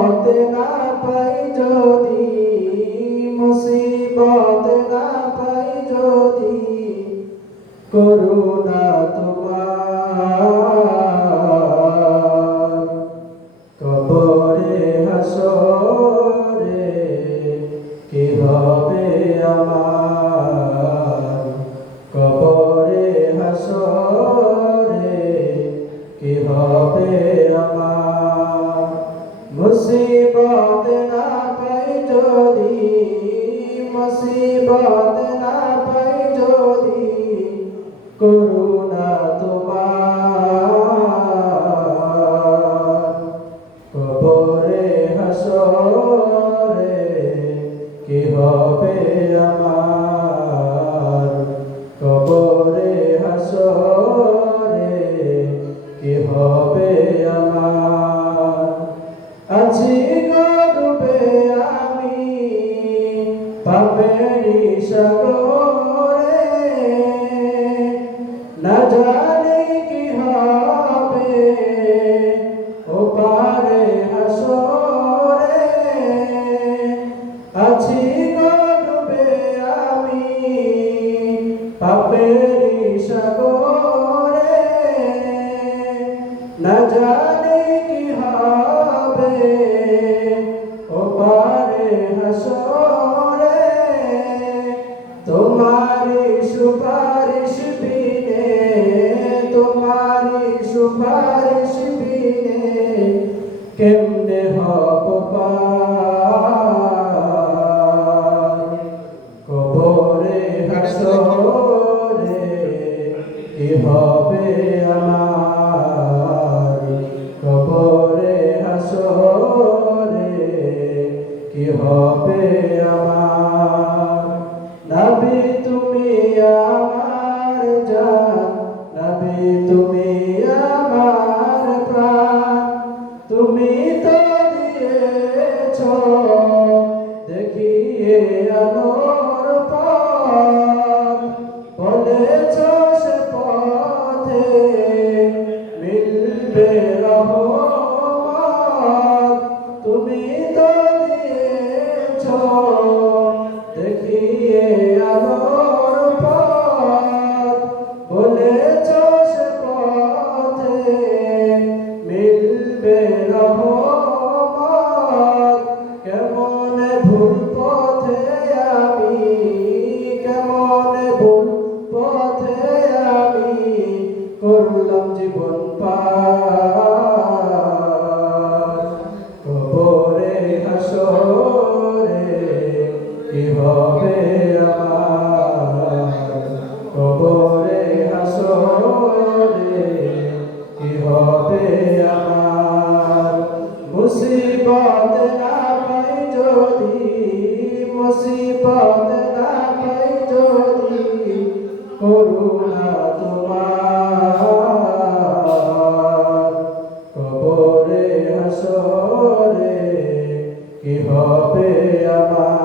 হতে না পাই যদি, মুসিবত না পাই যদি, করুণা তোমার। কবরে হাসরে কি হবে আমার, কবরে হাসরে কি হবে আমার। মুসিবত না পাই যদি, মুসিবত না পাই যদি, করুণা তোমার। কবরে হাসরে কি হবে আমার, কবরে হাসরে কি হবে আমার। আছি গো ডুবে আমি পাপেরই সাগরে, না জানি কি হবে ওপারে হাসরে। আছি গো ডুবে আমি পাপেরই সাগরে, না জানি কি হবে ওপারে হাসরে। তোমারি সুপারিশ বিনে, তোমারি সুপারিশ বিনে কেমনে হব পার। কবরে হাসরে কি হবে আমার, কবরে হাসরে কি হবে আমার। নবী তুমি আমার জান, নবী তুমি আমার প্রাণ, তুমি তো দিয়েছ দেখিয়ে আলোর পথ। বলেছ সে পথে মিলবে রহমত, তুমি তো দিয়েছ দেখিয়ে আলোর পথ। বলেছ সে পথে মিলবে রহমত। কেমনে ভুল পথে আমি, কেমনে ভুল পথে আমি করলাম জীবন পার। কবরে হাসরে কি হবে আমার, কবরে হাসরে কি হবে আমার। মুসিবত না পাই যদি, মুসিবত না পাই যদি, করুণা তোমার। কবরে হাসরে কি হবে আমার।